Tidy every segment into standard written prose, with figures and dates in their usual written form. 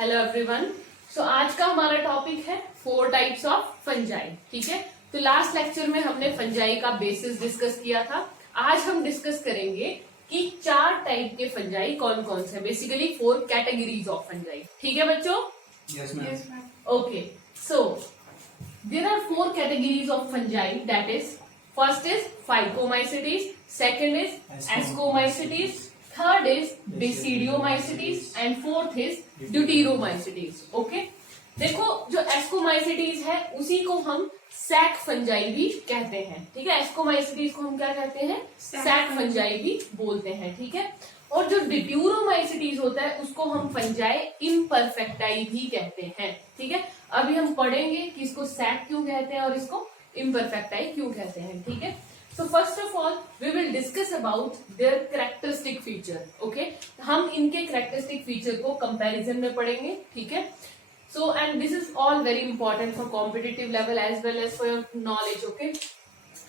Hello everyone. सो आज का हमारा टॉपिक है 4 टाइप्स ऑफ फंजाई। ठीक है, तो लास्ट लेक्चर में हमने फंजाई का बेसिस डिस्कस किया था। आज हम डिस्कस करेंगे कि 4 टाइप के फंजाई कौन कौन से, बेसिकली 4 कैटेगरीज ऑफ फंजाई। ठीक है बच्चों? Yes, ma'am. Okay, so there are 4 categories of fungi, that is first is phycomycetes, second is ascomycetes, third is basidiomycetes and fourth is deuteromycetes. Okay, देखो जो ascomycetes है उसी को हम सैक फंजाई भी कहते हैं। ठीक है, एस्कोमाइसिटीज को हम क्या कहते हैं? सैक फंजाई भी बोलते हैं। ठीक है, और जो ड्यूटेरोमाइसिटीज होता है उसको हम फंजाई इम्परफेक्टाई भी कहते हैं। ठीक है, अभी हम पढ़ेंगे कि इसको सैक क्यों कहते हैं और इसको इम्परफेक्टाई क्यों कहते हैं। ठीक है, so first of all we will discuss about their characteristic feature. Okay, हम इनके characteristic feature को comparison में पढ़ेंगे। ठीक है, so and this is all very important for competitive level as well as for your knowledge. Okay,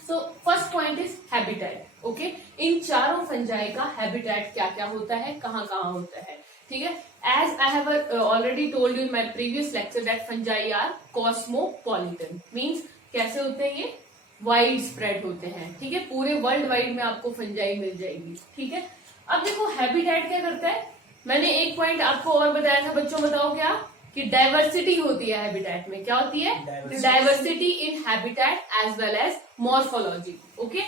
so first point is habitat. Okay, इन चारों fungi का habitat क्या क्या होता है, कहाँ कहाँ होता है। ठीक है, as I have already told you in my previous lecture that fungi are cosmopolitan, means कैसे होते हैं ये? वाइड स्प्रेड होते हैं। ठीक है, पूरे वर्ल्ड वाइड में आपको फंजाई मिल जाएगी। ठीक है, अब देखो हैबिटेट क्या करता है। मैंने एक पॉइंट आपको और बताया था बच्चों, बताओ क्या? कि डाइवर्सिटी होती है हैबिटेट में। क्या होती है? Diversity in habitat as well as morphology. Okay,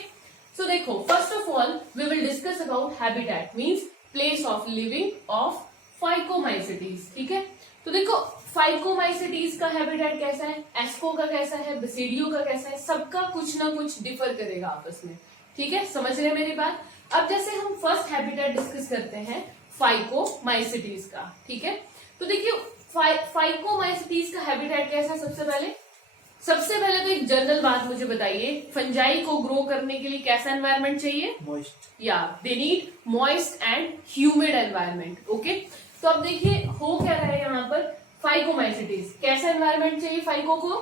so देखो first of all we will discuss about habitat means place of living of phycomycetes. ठीक है, तो देखो फाइकोमाइसिटीज का हैबिटेट कैसा है, एस्को का कैसा है, बेसिडियो का कैसा है, सबका कुछ ना कुछ डिफर करेगा आपस में। ठीक है, समझ रहे हैं मेरी बात? अब जैसे हम फर्स्ट हैबिटेट डिस्कस करते हैं फाइकोमाइसिटीज का। ठीक है, तो देखिए फाइकोमाइसिटीज का हैबिटेट कैसा है। सबसे पहले तो एक जनरल बात मुझे बताइए, फंजाई को ग्रो करने के लिए कैसा एनवायरनमेंट चाहिए? Moist. या they need moist and humid environment. Okay, तो अब देखिए हो क्या रहा है यहाँ पर, फाइकोमाइसिटीज कैसा एनवायरनमेंट चाहिए फाइको को?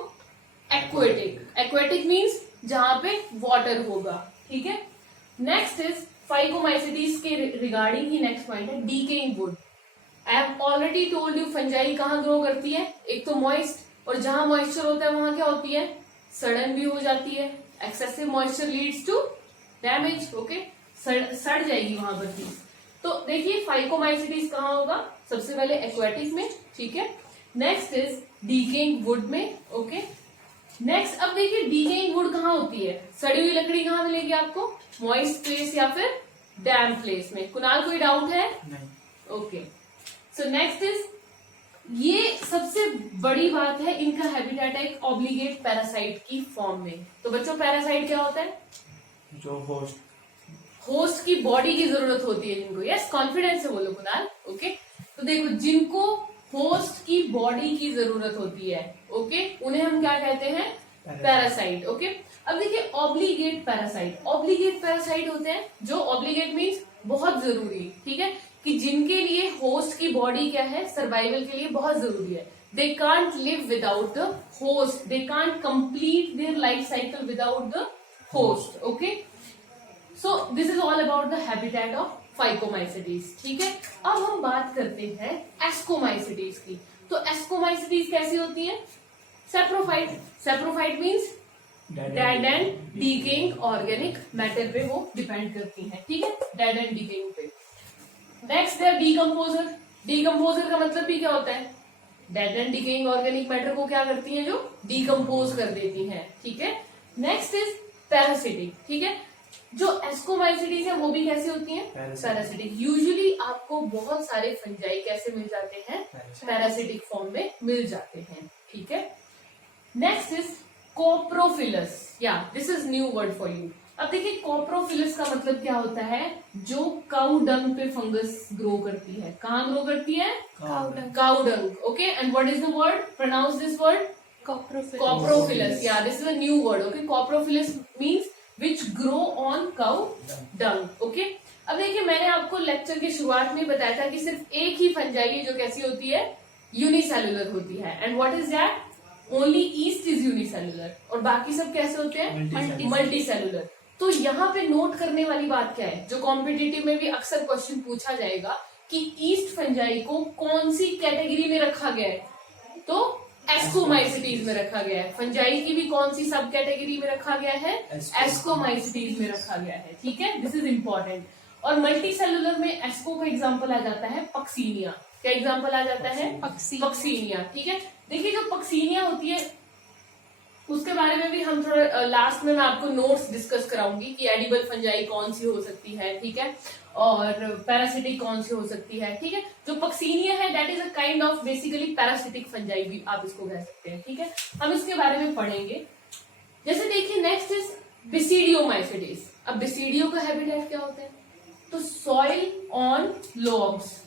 एक्वेटिक। एक्वेटिक मीन्स जहां पे वाटर होगा। ठीक है, नेक्स्ट इज फाइकोमाइसिटीज के रिगार्डिंग ही नेक्स्ट पॉइंट है decaying would. I have already told you fungi कहाँ ग्रो करती है, एक तो मॉइस्ट, और जहां मॉइस्चर होता है वहां क्या होती है? सड़न भी हो जाती है। Excessive moisture leads to damage. Okay, सड़ जाएगी वहां पर चीज। तो देखिए फाइकोमाइसिटीज कहाँ होगा? सबसे पहले एक्वेटिक में। ठीक है, नेक्स्ट इज डीकेइंग वुड में। ओके, नेक्स्ट अब देखिए डीकेइंग वुड कहाँ होती है? सड़ी हुई लकड़ी कहाँ मिलेगी आपको? मॉइस्ट प्लेस या फिर डैम प्लेस में। कुणाल कोई डाउट है? नहीं। ओके, सो नेक्स्ट इज, ये सबसे बड़ी बात है, इनका हैबिटेट है एक ऑब्लिगेट पैरासाइट की फॉर्म में। तो बच्चों पैरासाइट क्या होता है? जो होस्ट की बॉडी की जरूरत होती है जिनको। यस, कॉन्फिडेंस से बोलो कुणाल। ओके, तो देखो जिनको होस्ट की बॉडी की जरूरत होती है, ओके, उन्हें हम क्या कहते हैं? पैरासाइट। ओके, अब देखिए ऑब्लिगेट पैरासाइट। ऑब्लिगेट पैरासाइट होते हैं जो, ऑब्लिगेट मीन्स बहुत जरूरी। ठीक है, कि जिनके लिए होस्ट की बॉडी क्या है? सर्वाइवल के लिए बहुत जरूरी है। They can't live without the host, they can't complete their life cycle without the host. Okay, so this is all about the habitat of phycomycetes. ठीक है, अब हम बात करते हैं एस्कोमाइसिटीज की। तो एस्कोमाइसिटीज कैसी होती है? Saprophyte. Saprophyte means dead and decaying organic matter पे वो डिपेंड करती है। ठीक है, डेड एंड डीकेइंग पे। नेक्स्ट है डीकम्पोजर। डीकम्पोजर का मतलब भी क्या होता है? Dead and decaying organic matter को क्या करती हैं? जो डीकम्पोज कर देती हैं। ठीक है, नेक्स्ट इज पैरासिटिक। ठीक है, जो एस्कोमाइसिटीज है वो भी कैसी होती हैं? पैरासिटिक। यूजुअली आपको बहुत सारे फंजाई कैसे मिल जाते हैं? पैरासिटिक फॉर्म में मिल जाते हैं। ठीक है, next is coprophilous. Yeah this is new word for you. अब देखिए कोप्रोफिलस का मतलब क्या होता है? जो काउ डंग पे फंगस ग्रो करती है। कहाँ ग्रो करती है? Cow dung. Okay, and what is the word? Pronounce this word, coprophilous. Yeah this is a new word. Okay, coprophilous means which grow on cow dung. Okay, अब देखिए मैंने आपको लेक्चर की शुरुआत में बताया था कि सिर्फ एक ही फंजाई है जो कैसी होती है? यूनिसेलुलर होती है। And what is that? Only east is unicellular, और बाकी सब कैसे होते हैं? Multi cellular. तो यहाँ पे नोट करने वाली बात क्या है, जो कॉम्पिटिटिव में भी अक्सर क्वेश्चन पूछा जाएगा कि ईस्ट फंजाई को कौन सी कैटेगरी में रखा गया है, तो एस्कोमाइसिटीज में रखा गया है। फंजाई की भी कौन सी सब कैटेगरी में रखा गया है, एस्कोमाइसिटीज में रखा गया है। ठीक है, दिस इज इंपॉर्टेंट। और मल्टी सेलुलर में एस्को का एग्जाम्पल आ जाता है पक्सीनिया। क्या एग्जाम्पल आ जाता है, पक्सीनिया। ठीक है, देखिए जो पक्सीनिया होती है उसके बारे में भी हम थोड़ा लास्ट में मैं आपको नोट्स डिस्कस कराऊंगी कि एडिबल फंजाई कौन सी हो सकती है, ठीक है, और पैरासिटिक कौन सी हो सकती है। ठीक है, जो पक्सीनिया है that is a kind of basically parasitic fungi भी आप इसको कह सकते हैं। ठीक है, हम इसके बारे में पढ़ेंगे। जैसे देखिए नेक्स्ट इज बेसिडियोमाइसिटीज। अब बेसिडियो का हैबिटेट क्या होता है, तो सॉइल ऑन लॉग्स।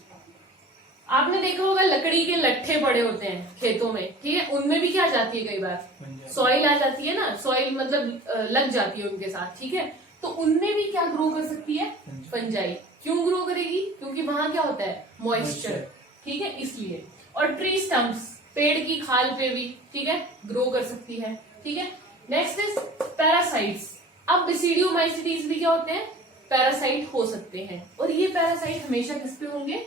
आपने देखा होगा लकड़ी के लट्ठे पड़े होते हैं खेतों में, ठीक है, उनमें भी क्या जाती है, कई बार सॉइल आ जाती है ना, सॉइल मतलब लग जाती है उनके साथ। ठीक है, तो उनमें भी क्या ग्रो कर सकती है, फंजाई। क्यों ग्रो करेगी, क्योंकि वहां क्या होता है, मॉइस्चर। ठीक है, इसलिए। और ट्री स्टम्प्स, पेड़ की खाल पे भी, ठीक है, ग्रो कर सकती है। ठीक है, नेक्स्ट इज पैरासाइट्स। अब बेसिडियोमाइसिटीज भी क्या होते हैं, पैरासाइट हो सकते हैं। और ये पैरासाइट हमेशा किस पे होंगे,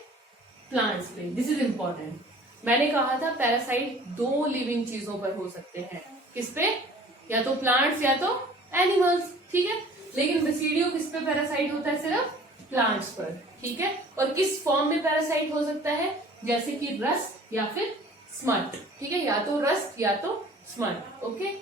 प्लांट्स पे। This is important. मैंने कहा था पैरासाइट 2 लिविंग चीजों पर हो सकते हैं, किस पे, या तो प्लांट्स या तो एनिमल्स। ठीक है, लेकिन बेसिडियो किस पे पैरासाइट होता है, सिर्फ प्लांट्स पर। ठीक है, और किस फॉर्म में पैरासाइट हो सकता है, जैसे कि रस्ट या फिर स्मट। ठीक है, या तो रस्ट या तो smut. Okay,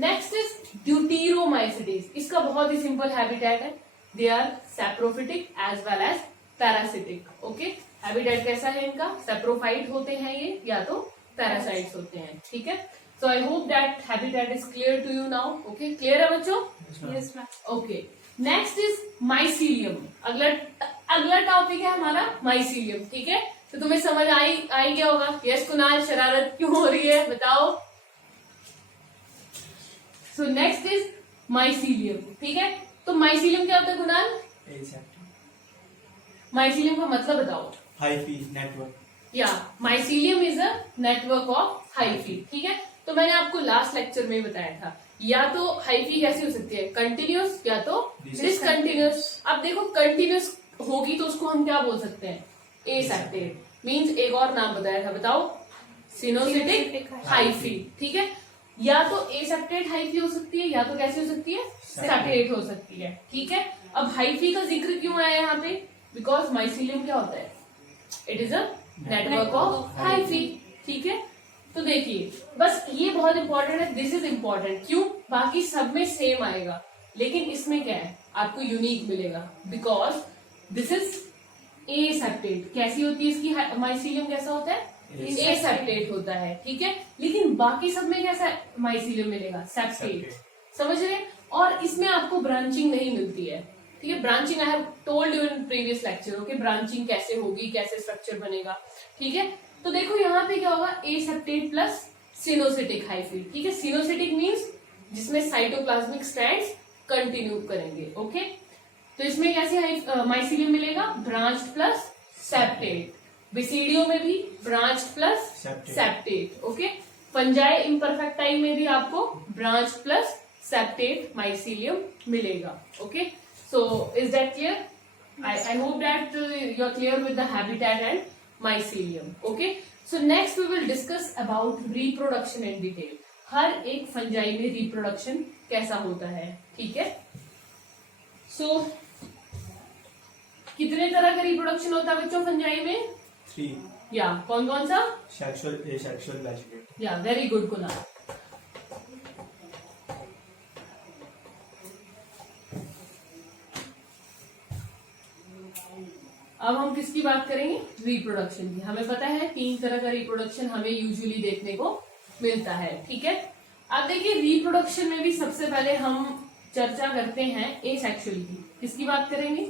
next is deuteromycetes. इसका बहुत ही सिंपल हैबिटेट है, they are saprophytic as well as parasitic. Okay, habitat कैसा है इनका, सैप्रोफाइट होते हैं ये या तो पैरासाइट्स होते हैं। ठीक है, so I hope that habitat is clear to you now. Okay, clear है बच्चों, yes ma'am. Okay, next is mycelium. अगला टॉपिक है हमारा माइसीलियम। ठीक है, तो तुम्हें समझ आई गया होगा। यस कुणाल, शरारत क्यों हो रही है बताओ। So next is mycelium. ठीक है, तो माइसीलियम क्या होता है कुणाल, माइसीलियम का मतलब बताओ। Hyphae network. Yeah mycelium is a network of hyphae. ठीक है, तो मैंने आपको लास्ट लेक्चर में ही बताया था, या तो हाइफी कैसी हो सकती है, कंटिन्यूस या तो डिसकंटिन्यूस। अब देखो कंटिन्यूस होगी तो उसको हम क्या बोल सकते हैं, एसेप्टेट। मींस एक और नाम बताया था, बताओ, सिनोसिटिक हाइफी। ठीक है, या तो एसेप्टेट हाइफी हो सकती है या तो कैसी हो सकती है, सेपरेट हो सकती है। ठीक है, अब हाइफी का जिक्र क्यों आया यहाँ पे, बिकॉज माइसीलियम क्या होता है, it is a network of hyphae. ठीक है, तो देखिए बस ये बहुत इंपॉर्टेंट है, दिस इज इंपॉर्टेंट। क्यों, बाकी सब में सेम आएगा लेकिन इसमें क्या है, आपको यूनिक मिलेगा, बिकॉज दिस इज एसेप्टेट। कैसी होती है इसकी माइसीलियम, कैसा होता है, एसेप्टेट होता है। ठीक है, लेकिन बाकी सब में कैसा माइसीलियम मिलेगा, सेप्टेट। समझ रहे, और इसमें आपको ब्रांचिंग नहीं मिलती है। ठीक है, branching I have told you in previous lecture. Okay, branching कैसे होगी, कैसे स्ट्रक्चर बनेगा। ठीक है, तो देखो यहाँ पे क्या होगा, एसेप्टेट प्लस सिनोसिटिक हाइफी। ठीक है, सिनोसिटिक मींस जिसमें साइटोप्लाज्मिक स्ट्रैंड्स कंटिन्यू करेंगे। ओके, तो इसमें कैसे माइसीलियम मिलेगा, ब्रांच प्लस सेप्टेट। बेसिडियो में भी branch plus septate. Okay, fungi imperfecti में भी आपको ब्रांच प्लस सेप्टेट माइसीलियम मिलेगा। Okay, so is that clear? I hope that you're clear with the habitat and mycelium. Okay, so next we will discuss about reproduction in detail. हर एक fungi में reproduction कैसा होता है। ठीक है, सो कितने तरह का रिप्रोडक्शन होता है बच्चों फंजाई में, 3। या कौन कौन सा, सेक्सुअल, एसेक्सुअल, वेजिटेटिव। या वेरी गुड कुणाल। अब हम किसकी बात करेंगे, रिप्रोडक्शन की। हमें पता है 3 तरह का रिप्रोडक्शन हमें यूजुअली देखने को मिलता है। ठीक है, अब देखिए रिप्रोडक्शन में भी सबसे पहले हम चर्चा करते हैं एसेक्सुअल की। किसकी बात करेंगे,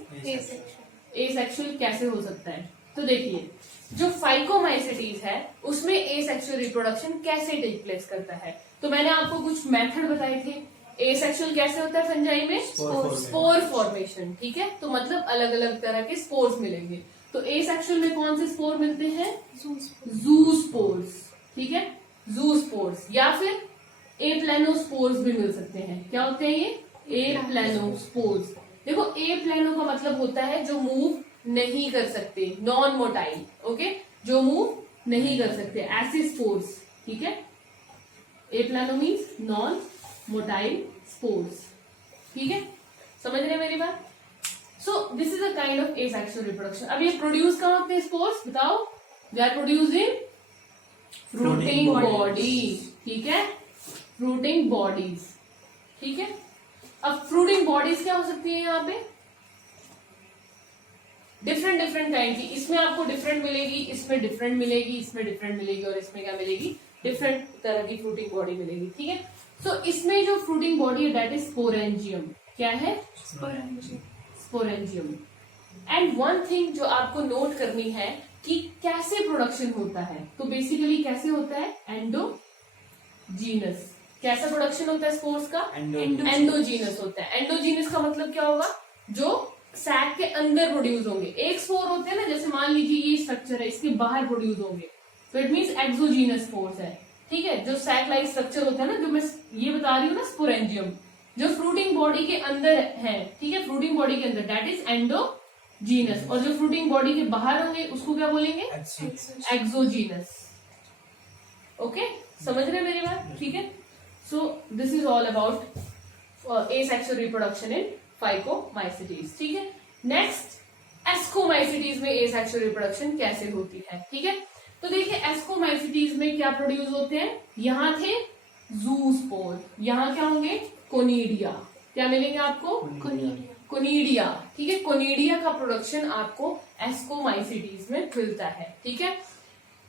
एसेक्सुअल कैसे हो सकता है। तो देखिए जो फाइकोमाइसिटीज है उसमें एसेक्सुअल रिप्रोडक्शन कैसे टेक प्लेस करता है, तो मैंने आपको कुछ मेथड बताए थे। एसेक्सुअल कैसे होता है फंजाई में, स्पोर फॉर्मेशन। ठीक है, तो मतलब अलग अलग तरह के स्पोर्स मिलेंगे। तो एसेक्सुअल में कौन से स्पोर मिलते हैं, जू स्पोर्स। ठीक है, जू स्पोर्स, या फिर एप्लेनोस्पोर्स भी मिल सकते हैं। क्या होते हैं ये, एप्लेनोस्पोर्स। देखो ए प्लानो का मतलब होता है जो मूव नहीं कर सकते, नॉन मोटाइल, ओके, जो मूव नहीं कर सकते, ऐसे स्पोर्स, ठीक है। Aplano means non motile spores, ठीक है, समझ रहे हैं मेरी बात। So this is a kind of asexual reproduction. अब ये प्रोड्यूस कहाँ होते हैं स्पोर्स, बताओ। They are produced in fruiting body, ठीक है, फ्रूटिंग बॉडीज, ठीक है। अब फ्रूटिंग बॉडीज क्या हो सकती है यहाँ पे, डिफरेंट डिफरेंट काइंड की। इसमें आपको डिफरेंट मिलेगी, इसमें डिफरेंट मिलेगी, इसमें डिफरेंट मिलेगी, और इसमें क्या मिलेगी, डिफरेंट तरह की फ्रूटिंग बॉडी मिलेगी, ठीक है। सो इसमें जो फ्रूटिंग बॉडी है दैट इज स्पोरेंजियम। क्या है, स्पोरेंजियम। एंड वन थिंग जो आपको नोट करनी है कि कैसे प्रोडक्शन होता है, तो बेसिकली कैसे होता है, एंडोजीनस। कैसा प्रोडक्शन होता है स्पोर्स का, एंडोजीनस होता है। एंडोजीनस का मतलब क्या होगा, जो सैक के अंदर प्रोड्यूस होंगे। एक स्पोर होते हैं ना, जैसे मान लीजिए ये स्ट्रक्चर है, इसके बाहर प्रोड्यूस होंगे, तो इट मीन्स एक्सोजीनस स्पोर्स है, ठीक है। जो सैक लाइक स्ट्रक्चर होता है ना, जो मैं ये बता रही हूँ ना, स्पोरेंजियम, जो फ्रूटिंग बॉडी के अंदर है, ठीक है, फ्रूटिंग बॉडी के अंदर, दैट इज एंडोजीनस। और जो फ्रूटिंग बॉडी के बाहर होंगे उसको क्या बोलेंगे, एक्सोजीनस, ओके, समझ रहे हैं मेरी बात, ठीक है। So this is all about asexual reproduction in phycomycetes, ठीक है। नेक्स्ट एस्कोमाइसिटीज में एसेक्सुअल रिप्रोडक्शन कैसे होती है, ठीक है। तो देखिए एस्कोमाइसिटीज में क्या प्रोड्यूस होते हैं, यहाँ थे जूस्पोर, यहाँ क्या होंगे, कोनिडिया। क्या मिलेंगे आपको, कोनिडिया, ठीक है। कोनिडिया का प्रोडक्शन आपको एस्कोमाइसिटीज में मिलता है, ठीक है।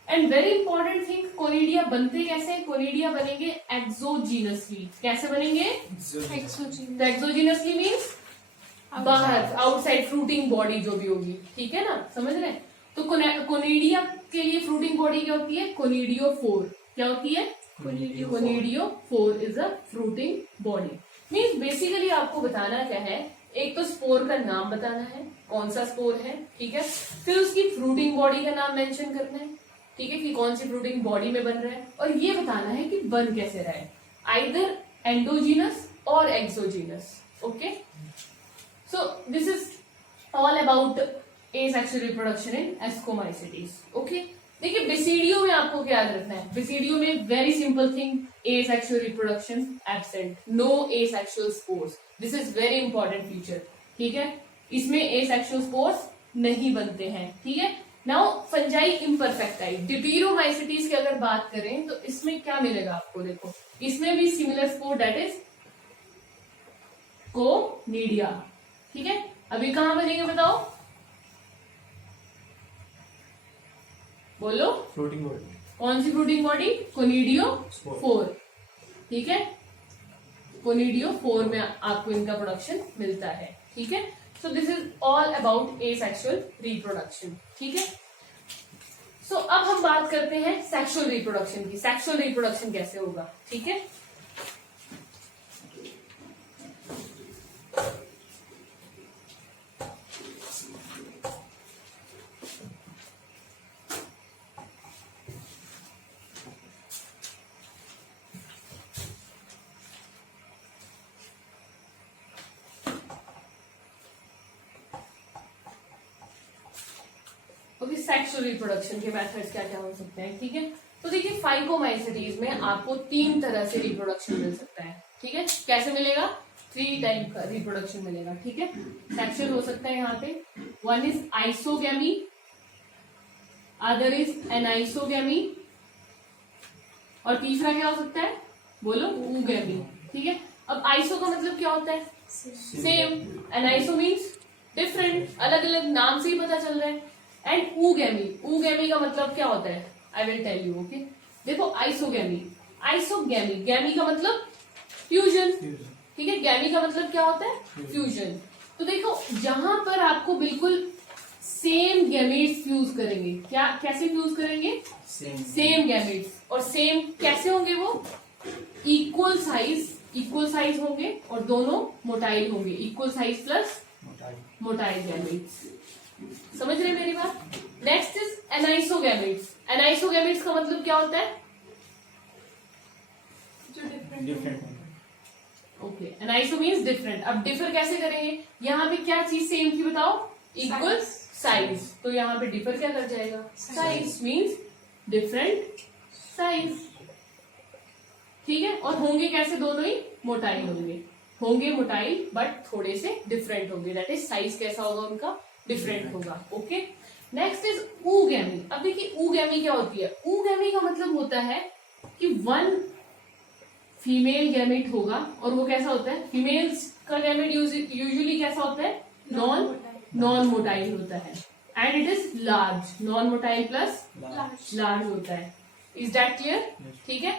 And very important thing, conidia बनते कैसे, कोनिडिया बनेंगे एक्सोजीनसली। कैसे बनेंगे, एक्सोजीनसली मीन्स बाहर, आउटसाइड फ्रूटिंग बॉडी जो भी होगी, ठीक है ना, समझ रहे हैं। तो कोनिडिया के लिए फ्रूटिंग बॉडी क्या होती है, कोनिडियोफोर। क्या होती है, conidiophore is a fruiting body. Means basically आपको बताना क्या है, एक तो स्पोर का नाम बताना है, कौन सा स्पोर है, ठीक है। फिर उसकी फ्रूटिंग बॉडी का नाम मेंशन करना है, ठीक है, कि कौन सी फ्रूटिंग बॉडी में बन रहा है, और ये बताना है कि बन कैसे रहा है, आइदर एंडोजीनस और exogenous, okay. So this is all about asexual reproduction in ascomycetes, okay. देखिए बेसिडियो में आपको क्या याद रखना है, बेसिडियो में very simple thing, asexual reproduction absent, no asexual spores, this is very important feature, ठीक है। इसमें एसेक्सुअल स्पोर्स नहीं बनते हैं, ठीक है। नाउ फंजाई इम्परफेक्टाई, डिप्टेरोमाइसिटीज की अगर बात करें तो इसमें क्या मिलेगा आपको, देखो इसमें भी similar spore that is conidia, ठीक है। अभी कहां बनेंगे बताओ, बोलो, फ्रूटिंग बॉडी, कौन सी फ्रूटिंग बॉडी, कोनिडियोफोर, ठीक है। कोनिडियोफोर में आपको इनका प्रोडक्शन मिलता है, ठीक है। So this is all about asexual reproduction, ठीक है। सो अब हम बात करते हैं सेक्सुअल रिप्रोडक्शन की, सेक्सुअल रिप्रोडक्शन कैसे होगा, ठीक है। ओके, सेक्सुअल रिप्रोडक्शन के मेथड्स क्या क्या हो सकते हैं, ठीक है। तो देखिए फाइकोमाइसिटीज में आपको 3 तरह से रिप्रोडक्शन मिल सकता है, ठीक है। कैसे मिलेगा, 3 टाइप का रिप्रोडक्शन मिलेगा, ठीक है। सेक्सुअल हो सकता है यहाँ पे, one is isogamy, other is anisogamy, और तीसरा क्या हो सकता है, बोलो, ऊगैमी, ठीक है। अब आइसो का मतलब क्या होता है, सेम, एनाइसो मीन्स डिफरेंट, अलग अलग नाम से ही पता चल रहा है। एंड ऊगैमी, ऊगैमी का मतलब क्या होता है, I will tell you, okay. देखो आइसोगैमी, आइसोगैमी, गैमी का मतलब फ्यूजन, ठीक है, गैमी का मतलब क्या होता है, फ्यूजन। तो देखो जहां पर आपको बिल्कुल सेम गैमेट्स फ्यूज करेंगे, क्या कैसे फ्यूज करेंगे, सेम गैमेट्स, और सेम कैसे होंगे, वो इक्वल साइज होंगे, और दोनों मोटाइल होंगे, equal size plus motile gametes, समझ रहे मेरी बात। नेक्स्ट इज एनाइसोगैमेट्स, एनाइसोगैमेट्स का मतलब क्या होता है, डिफरेंट, ओके, एनाइसो मीन्स डिफरेंट। अब डिफर कैसे करेंगे, यहाँ पे क्या चीज सेम थी बताओ, इक्वल साइज, तो यहाँ पे डिफर क्या कर जाएगा, साइज मीन्स डिफरेंट साइज, ठीक है। और होंगे कैसे, दोनों ही मोटाई होंगे मोटाई बट थोड़े से डिफरेंट होंगे, दैट इज साइज कैसा होगा उनका, डिफरेंट होगा। Okay, next is oogamy. अब देखिए ऊगैमी क्या होती है, ऊगैमी का मतलब होता है कि वन फीमेल गैमेट होगा, और वो कैसा होता है, फीमेल्स का गैमेट यूजुअली कैसा होता है, नॉन मोटाइल होता है, and it is large, non motile plus large होता है। इज दैट क्लियर, ठीक है।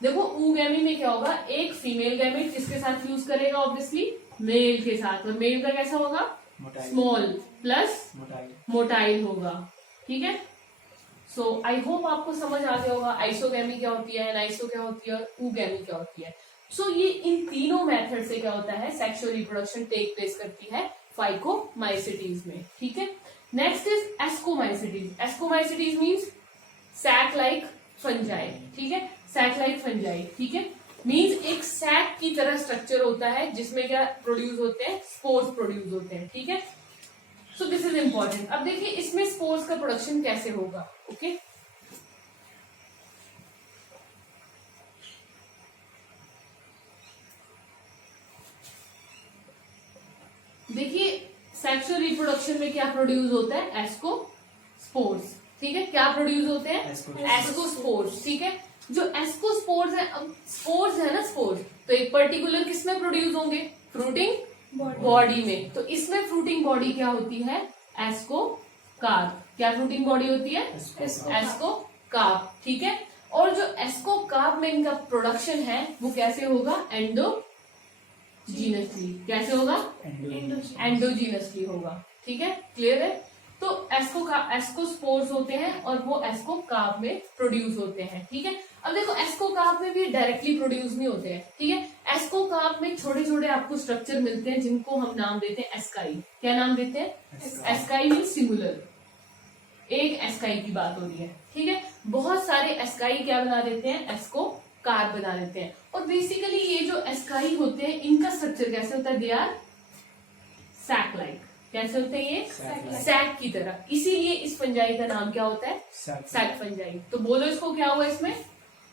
देखो ऊगैमी में क्या होगा, एक फीमेल गैमेट किसके साथ यूज करेगा, ऑब्वियसली मेल के साथ, और मेल का कैसा होगा, स्मॉल प्लस मोटाइल होगा, ठीक है। सो आई होप आपको समझ आ गया होगा आइसोगैमी क्या होती है, एनाइसो क्या होती है, और ऊगैमी क्या होती है। सो ये इन तीनों मेथड से क्या होता है, सेक्सुअल रिप्रोडक्शन टेक प्लेस करती है फाइकोमाइसिटीज में, ठीक है। Next is ascomycetes. Ascomycetes means sac like fungi, ठीक है, सैक लाइक फंजाई, ठीक है, मीन्स एक सैक की तरह स्ट्रक्चर होता है जिसमें क्या प्रोड्यूस होते हैं, स्पोर्स प्रोड्यूस होते हैं, ठीक है। So this is important. अब देखिए इसमें स्पोर्स का प्रोडक्शन कैसे होगा, ओके। देखिए सेक्सुअल रिप्रोडक्शन में क्या प्रोड्यूस होता है, एस्कोस्पोर्स, ठीक है, क्या प्रोड्यूस होते हैं, एस्कोस्पोर्स, ठीक है। जो एस्कोस्पोर्स है, अब स्पोर्स है ना, स्पोर्स तो एक पर्टिकुलर किसमें प्रोड्यूस होंगे, फ्रूटिंग बॉडी में, तो इसमें फ्रूटिंग बॉडी क्या होती है, एस्कोकार्प। क्या फ्रूटिंग बॉडी होती है, एस्कोकार्प, ठीक है। और जो एस्कोकार्प में इनका प्रोडक्शन है वो कैसे होगा, एंडोजीनसली, कैसे होगा, एंडोजीनसली होगा, ठीक है, क्लियर है। तो एस्कोस्पोर्स होते हैं और वो एस्कोकार्प में प्रोड्यूस होते हैं, ठीक है। अब देखो एस्कोकार्प में भी डायरेक्टली प्रोड्यूस नहीं होते हैं, ठीक है। एस्कोकार्प में छोटे छोटे आपको स्ट्रक्चर मिलते हैं जिनको हम नाम देते हैं एस्काई। क्या नाम देते हैं, एस्काई मीन सिंगुलर, एक एस्काई की बात हो रही है, ठीक है। बहुत सारे एस्काई क्या बना देते हैं, एस्कोकार्प बना देते हैं। और बेसिकली ये जो एस्काई होते हैं इनका स्ट्रक्चर कैसे होता है, दे आर सैक लाइक, कैसे होते हैं ये, सैक की तरह, इसीलिए इस फंजाई का नाम क्या होता है, सैक फंजाई। तो बोलो इसको क्या हुआ, इसमें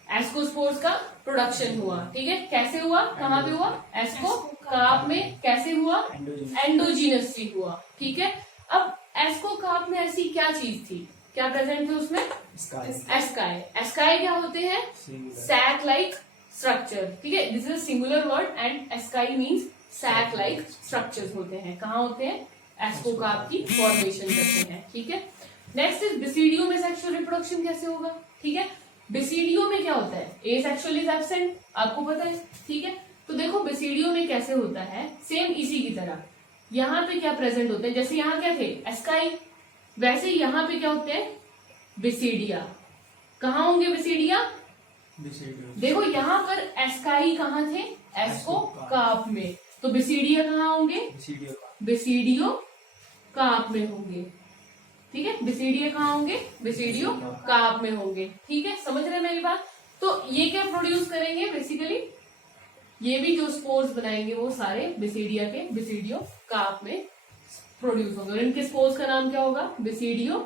एस्कोस्पोर्स का प्रोडक्शन हुआ, ठीक है। कैसे हुआ, कहाँ पे हुआ, एस्कोकार्प में, कैसे हुआ, एंडोजीनसली हुआ, ठीक है। अब एस्कोकार्प में ऐसी क्या चीज थी, क्या प्रेजेंट थे उसमें, एस्काई। एस्काई क्या होते हैं, सैक लाइक स्ट्रक्चर, ठीक है, this is singular word and asci means sac like structures होते हैं, कहाँ होते हैं, एस्कोकार्प की फॉर्मेशन करते हैं, ठीक है। नेक्स्ट इज बेसिडियो में सेक्सुअल रिप्रोडक्शन कैसे होगा, ठीक है। बेसिडियो में क्या होता है, ए सेक्सुअल इज एब्सेंट, आपको पता है, ठीक है। तो देखो बेसिडियो में कैसे होता है, सेम इसी की तरह, यहाँ पे क्या प्रेजेंट होते हैं, जैसे यहाँ क्या थे, एस्काई, वैसे यहाँ पे क्या होते हैं, बेसिडिया। कहाँ होंगे बेसिडिया, देखो यहाँ पर एस्काई कहाँ थे, एस्कोकार्प में, तो बेसिडिया कहाँ होंगे, बेसिडियो कार्प में होंगे, ठीक है। बेसिडिया कहाँ होंगे, बेसिडियो कार्प में होंगे, ठीक है, समझ रहे हैं मेरी बात। तो ये क्या प्रोड्यूस करेंगे, बेसिकली ये भी जो स्पोर्स बनाएंगे वो सारे बेसिडिया के बेसिडियो कार्प में प्रोड्यूस होंगे, और इनके स्पोर्स का नाम क्या होगा, बेसिडियो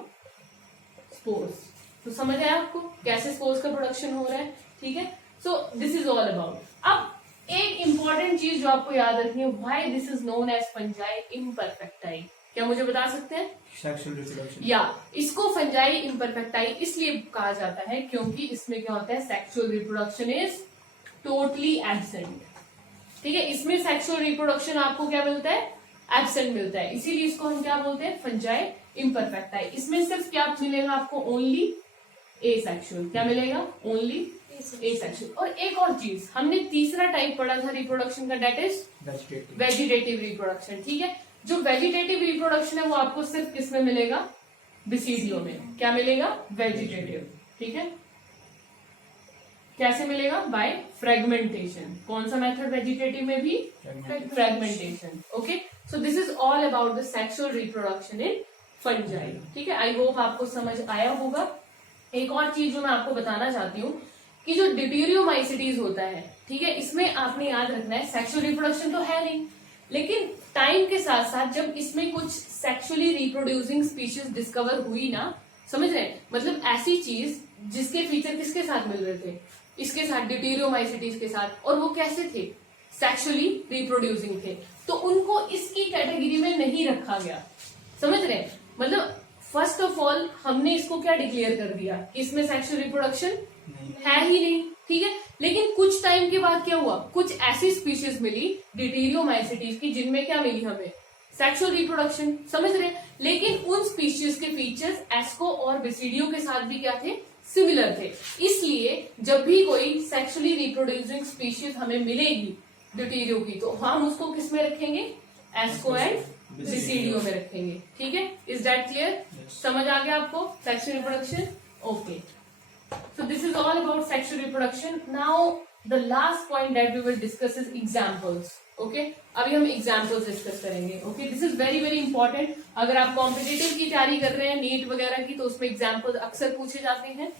स्पोर्स। तो समझ आया आपको कैसे स्पोर्स का प्रोडक्शन हो रहा है, ठीक है। So this is all about. अब एक इंपॉर्टेंट चीज जो आपको याद रखनी है, why this is known as fungi imperfecti, क्या मुझे बता सकते हैं, सेक्सुअल रिप्रोडक्शन, या इसको फंजाई इम्परफेक्टाई इसलिए कहा जाता है क्योंकि इसमें क्या होता है, sexual reproduction is totally absent, ठीक है। इसमें सेक्सुअल रिप्रोडक्शन आपको क्या मिलता है, एब्सेंट मिलता है, इसीलिए इसको हम क्या बोलते हैं, फंजाई इम्परफेक्टाई। इसमें सिर्फ क्या मिलेगा आपको, ओनली ए सेक्सुअल, क्या मिलेगा, ओनली ए सेक्सुअल। और एक और चीज, हमने तीसरा टाइप पढ़ा था रिप्रोडक्शन का, डेट इज वेजिटेटिव रिप्रोडक्शन, ठीक है। जो वेजिटेटिव रिप्रोडक्शन है वो आपको सिर्फ किसमें मिलेगा, बेसिडियो में, क्या मिलेगा, वेजिटेटिव, ठीक है। कैसे मिलेगा, बाय फ्रेगमेंटेशन। कौन सा मेथड वेजिटेटिव में भी, fragmentation, okay. So this is all about the sexual reproduction in fungi, ठीक है। आई होप आपको समझ आया होगा। एक और चीज जो मैं आपको बताना चाहती हूँ कि जो ड्यूटेरियोमाइसिटीज होता है, ठीक है, इसमें आपने याद रखना है सेक्सुअल रिप्रोडक्शन तो है नहीं, लेकिन टाइम के साथ साथ जब इसमें कुछ सेक्सुअली रिप्रोड्यूसिंग स्पीशीज डिस्कवर हुई ना, समझ रहे हैं, मतलब ऐसी चीज जिसके फीचर किसके साथ मिल रहे थे, इसके साथ, ड्यूटेरियोमाइसिटीज के साथ, और वो कैसे थे, सेक्सुअली रिप्रोड्यूसिंग थे, तो उनको इसकी कैटेगरी में नहीं रखा गया। समझ रहे हैं, मतलब फर्स्ट ऑफ ऑल हमने इसको क्या डिक्लेयर कर दिया कि इसमें सेक्सुअल रिप्रोडक्शन है ही नहीं, ठीक है। लेकिन कुछ टाइम के बाद क्या हुआ, कुछ ऐसी स्पीशीज मिली ड्यूटेरियोमाइसिटीज की जिनमें क्या मिली हमें, सेक्सुअल रिप्रोडक्शन, समझ रहे हैं। लेकिन उन स्पीशीज के फीचर्स एस्को और बेसिडियो के साथ भी क्या थे, सिमिलर थे। इसलिए जब भी कोई सेक्सुअली रिप्रोड्यूसिंग स्पीशीज हमें मिलेगी ड्यूटेरियो की, तो हम उसको किस में रखेंगे, एस्को एंड बेसिडियो में रखेंगे, ठीक है। Is that clear? समझ आ गया आपको sexual reproduction? Okay, so this is all about sexual reproduction. Now the last point that we will discuss is examples. Okay, अभी हम examples discuss करेंगे. Okay, this is very very important. अगर आप competitive की तैयारी कर रहे हैं, नीट वगैरह की, तो उसमें examples अक्सर पूछे जाते हैं।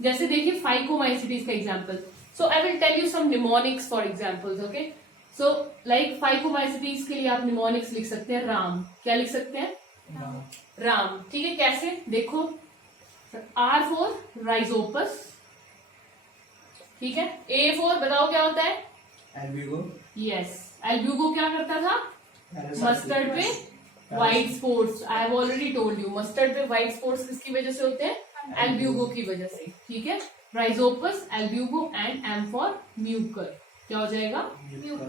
जैसे देखिए फाइकोमाइसिटीज का example, so I will tell you some mnemonics for examples. Okay, so like phycomycetes के लिए आप mnemonics लिख सकते हैं राम। क्या लिख सकते हैं? राम, ठीक है। कैसे, देखो, R for rhizopus, ठीक है। A for बताओ क्या होता है, एल्ब्यूगो। यस, एल्ब्यूगो क्या करता था, मस्टर्ड पे white spots. I have already told you, mustard पे व्हाइट स्पॉट्स किसकी वजह से होते हैं, एल्ब्यूगो की वजह से, ठीक है। Rhizopus, Albugo and M for Mucor, क्या हो जाएगा,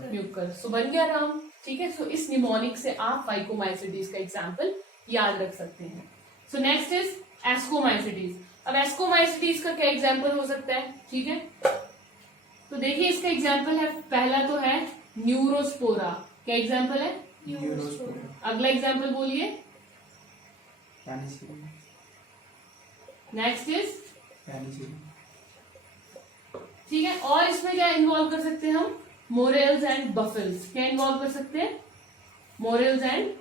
म्यूकर। सो बन गया राम, ठीक है। सो इस निमोनिक से आप फाइकोमाइसिटीज का एग्जाम्पल याद रख सकते हैं। So next is ascomycetes. अब एस्कोमाइसिटीज का क्या एग्जाम्पल हो सकता है, ठीक है। तो देखिए इसका एग्जाम्पल है, पहला तो है न्यूरोस्पोरा। क्या एग्जाम्पल है, न्यूरोस्पोरा। अगला एग्जाम्पल बोलिए, नेक्स्ट इज, ठीक है। और इसमें क्या इन्वॉल्व कर सकते हैं हम, मोरेल्स एंड बफेल्स। क्या इन्वॉल्व कर सकते हैं, मोरेल्स एंड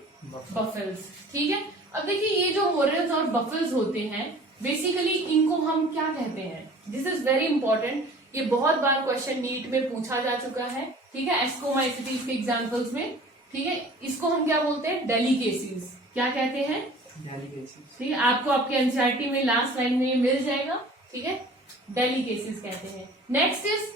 बफेल्स, ठीक है। अब देखिए ये जो मोरेल्स और बफेल्स होते हैं, बेसिकली इनको हम क्या कहते हैं, दिस इज वेरी इंपॉर्टेंट। ये बहुत बार क्वेश्चन नीट में पूछा जा चुका है, ठीक है, एस्कोमाइसिटीज के एग्जांपल्स में, ठीक है। इसको हम क्या बोलते हैं, डेलिकेसीज। क्या कहते हैं, डेलिकेसीज, ठीक है। आपको आपके एनसीईआरटी में लास्ट लाइन में ये मिल जाएगा, ठीक है, डेलिकेसीज कहते हैं। नेक्स्ट इज,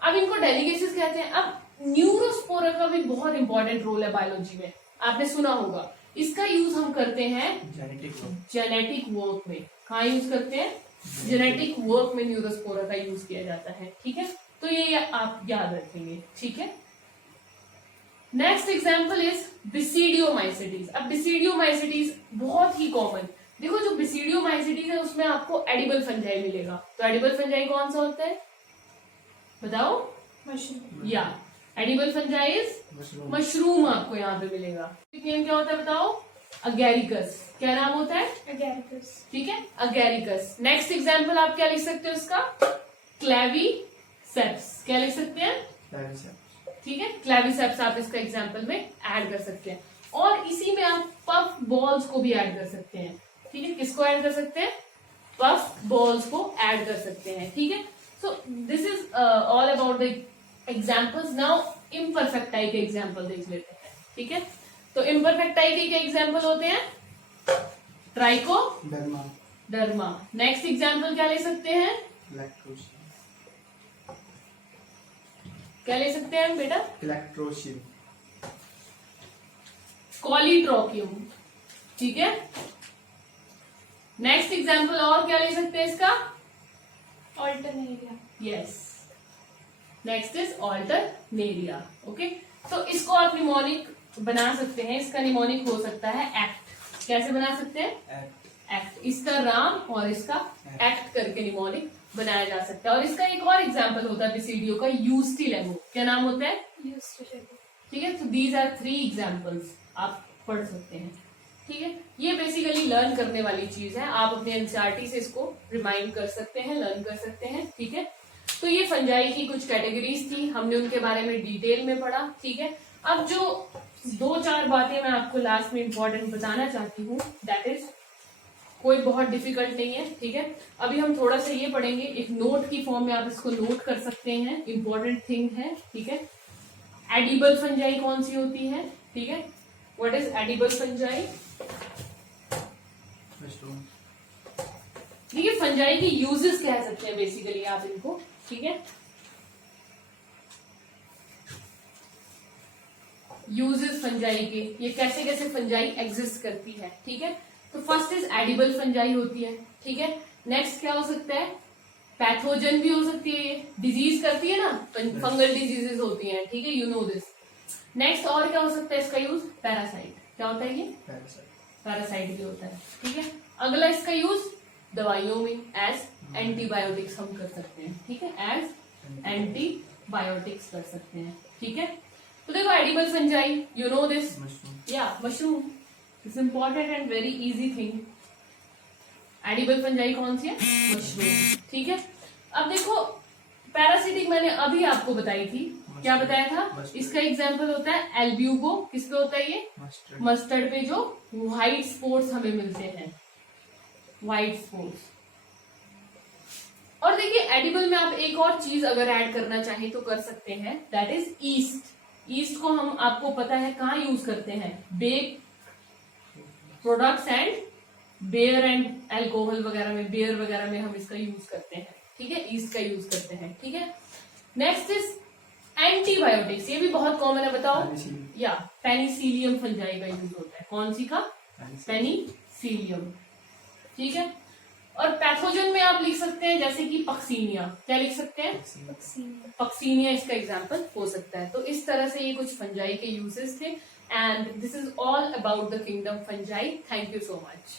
अब इनको डेलिकेसीज कहते हैं। अब न्यूरोस्पोरा का भी बहुत इंपॉर्टेंट रोल है बायोलॉजी में, आपने सुना होगा। इसका यूज हम करते हैं जेनेटिक वर्क में। कहाँ यूज करते हैं, जेनेटिक वर्क में न्यूरोस्पोरा का यूज किया जाता है, ठीक है। तो ये आप याद रखेंगे, ठीक है। Next example is basidiomycetes. अब बेसिडियोमाइसिटीज बहुत ही कॉमन, देखो जो बेसिडियोमाइसिटीज है उसमें आपको एडिबल फंजाई मिलेगा। तो एडिबल फंजाई कौन सा होता है, बताओ, मशरूम। या एडिबल फंजाई इज मशरूम, आपको यहाँ पे मिलेगा। नेम क्या होता है बताओ, अगैरिकस। क्या नाम होता है, अगैरिकस, ठीक है, अगैरिकस। नेक्स्ट एग्जाम्पल आप क्या लिख सकते हो इसका, क्लेविसेप्स। क्या लिख सकते हैं, ठीक है, क्लेविसेप्स आप इसका एग्जाम्पल में ऐड कर सकते हैं। और इसी में आप पफ बॉल्स को भी ऐड कर सकते हैं, ठीक है। किसको ऐड कर सकते हैं, पफ बॉल्स को ऐड कर सकते हैं, ठीक है। So this is all about the examples. Now imperfecti के एग्जाम्पल देख लेते हैं, ठीक है। तो इम्परफेक्टाई के क्या एग्जाम्पल होते हैं, ट्राइकोडर्मा। नेक्स्ट एग्जाम्पल क्या ले सकते हैं, क्या ले सकते हैं बेटा, इलेक्ट्रोशियम, कॉलीट्रोकियम, ठीक है। नेक्स्ट एग्जाम्पल और क्या ले सकते हैं इसका, Alternaria. Yes, next is Alternaria, okay. तो इसको आप निमोनिक बना सकते हैं। इसका निमोनिक हो सकता है एक्ट। कैसे बना सकते हैं, एक्ट। इसका राम और इसका एक्ट करके निमोनिक बनाया जा सकता है। और इसका एक और एग्जाम्पल होता है बेसिडियो का, यूस्टिलेगो। क्या नाम होता है, यूस्टिलेगो, ठीक है। तो दीज आर 3 एग्जाम्पल्स, आप पढ़ सकते हैं, ठीक है। ये बेसिकली लर्न करने वाली चीज है, आप अपने एनसीईआरटी से इसको रिमाइंड कर सकते हैं, लर्न कर सकते हैं, ठीक है। तो ये फंजाई की कुछ कैटेगरीज थी, हमने उनके बारे में डिटेल में पढ़ा, ठीक है। अब जो 2-4 बातें मैं आपको लास्ट में इंपॉर्टेंट बताना चाहती हूँ, दैट इज कोई बहुत डिफिकल्ट नहीं है, ठीक है। अभी हम थोड़ा सा ये पढ़ेंगे, एक नोट की फॉर्म में आप इसको नोट कर सकते हैं, इंपॉर्टेंट थिंग है, ठीक है। एडिबल फंजाई कौन सी होती है, ठीक है। What is edible fungi? Mushroom. देखिए फंजाई के यूजेस कह सकते हैं बेसिकली आप इनको, ठीक है। यूजेस फंजाई के, ये कैसे कैसे फंजाई एग्जिस्ट करती है, ठीक है। तो फर्स्ट इज एडिबल फंजाई होती है, ठीक है। नेक्स्ट क्या हो सकता है? पैथोजन भी हो सकती है, ये डिजीज करती है ना, फंगल डिजीजेस होती हैं, ठीक है, यू नो दिस। नेक्स्ट और क्या हो सकता है इसका यूज? पैरासाइट। क्या होता है ये? पैरासाइट भी होता है, ठीक है। अगला इसका यूज दवाइयों में एज एंटीबायोटिक्स हम कर सकते हैं, ठीक है, एज एंटीबायोटिक्स कर सकते हैं, ठीक है। तो देखो edible fungi, you know this, yeah mushroom is important and very easy thing. Edible fungi कौन सी है? मशरूम, ठीक है। अब देखो पैरासिटिक मैंने अभी आपको बताई थी, क्या बताया था? इसका एग्जाम्पल होता है एल्ब्यूगो, किस पे होता है ये? मस्टर्ड पे, जो व्हाइट स्पॉट्स हमें मिलते हैं, व्हाइट स्पॉट्स। और देखिए एडिबल में आप एक और चीज अगर ऐड करना चाहें तो कर सकते हैं, दैट इज ईस्ट। ईस्ट को हम, आपको पता है कहाँ यूज करते हैं? Bake products and beer and alcohol वगैरह में, बियर वगैरह में हम इसका यूज करते हैं, ठीक है, ईस्ट का यूज करते हैं, ठीक है। नेक्स्ट इज एंटीबायोटिक्स, ये भी बहुत कॉमन है, बताओ। या पेनिसिलियम फंजाई का यूज होता है, कौन सी का? पेनिसिलियम, ठीक है। और पैथोजन में आप लिख सकते हैं जैसे कि पक्सीनिया, क्या लिख सकते हैं? पक्सीनिया इसका एग्जाम्पल हो सकता है। तो इस तरह से ये कुछ फंजाई के यूजेस थे, and this is all about the kingdom fungi. Thank you so much.